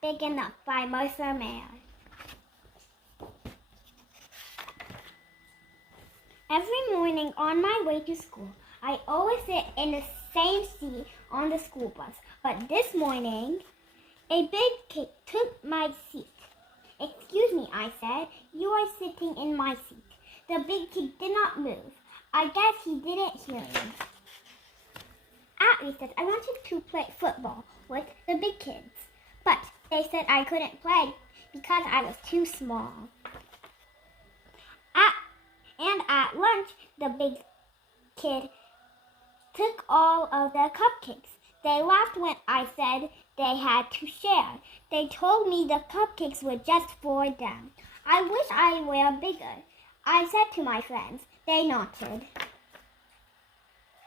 Big Enough by Mercer Mayer. Every morning on my way to school, I always sit in the same seat on the school bus. But this morning, a big kid took my seat. "Excuse me," I said. "You are sitting in my seat." The big kid did not move. I guess he didn't hear me. At recess, I wanted to play football with the big kids, but they said I couldn't play because I was too small. At lunch, the big kid took all of the cupcakes. They laughed when I said they had to share. They told me the cupcakes were just for them. "I wish I were bigger," I said to my friends. They nodded.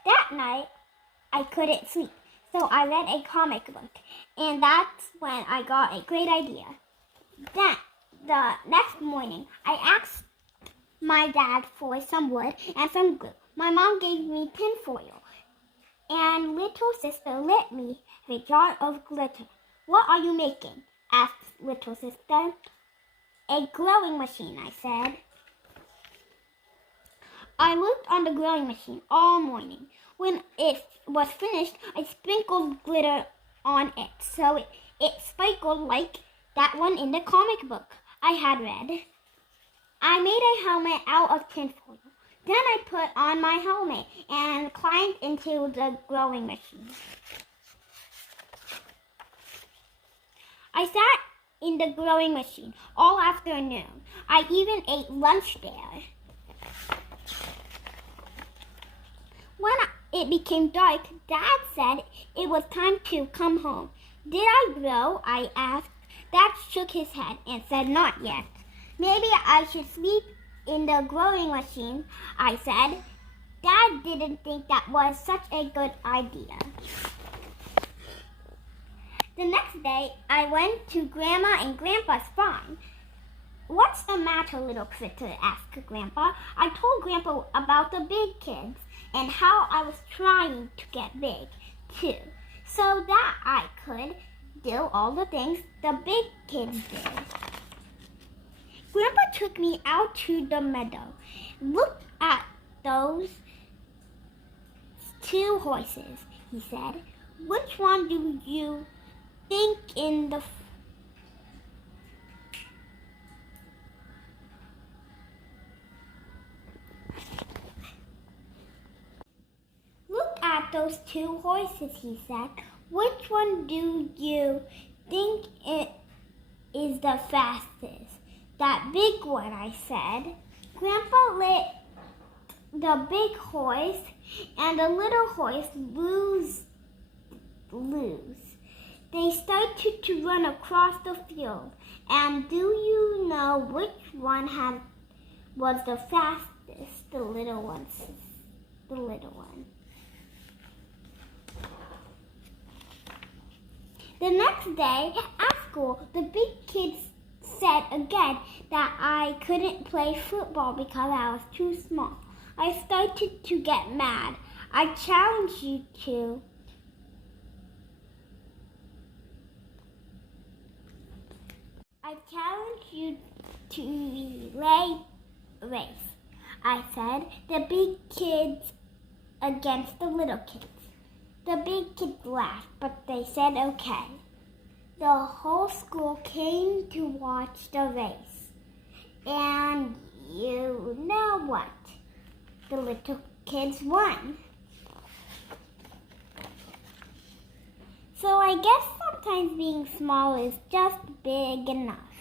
That night, I couldn't sleep, so I read a comic book, and that's when I got a great idea. Then, the next morning, I asked my dad for some wood and some glue. My mom gave me tinfoil, and little sister let me have a jar of glitter. "What are you making?" asked little sister. "A glowing machine," I said. I worked on the glowing machine all morning. When it was finished, I sprinkled glitter on it so it sparkled like that one in the comic book I had read. I made a helmet out of tinfoil. Then I put on my helmet and climbed into the glowing machine. I sat in the glowing machine all afternoon. I even ate lunch there. When it became dark, Dad said it was time to come home. "Did I glow?" I asked. Dad shook his head and said not yet. "Maybe I should sleep in the glowing machine," I said. Dad didn't think that was such a good idea. The next day, I went to Grandma and Grandpa's farm. "What's the matter, little critter?" asked Grandpa. I told Grandpa about the big kids and how I was trying to get big, too, so that I could do all the things the big kids did. Grandpa took me out to the meadow. "Look at those two horses," he said. "Which one do you think in the Look at those two horses," he said. "Which one do you think it is the fastest?" "That big one," I said. Grandpa let the big horse and the little horse lose. They started to run across the field. And do you know which one was the fastest? The little one. The next day at school, the big kids said again that I couldn't play football because I was too small. I started to get mad. I challenged you to relay race, I said. The big kids against the little kids. The big kids laughed, but they said okay. The whole school came to watch the race. And you know what? The little kids won. So I guess sometimes being small is just big enough.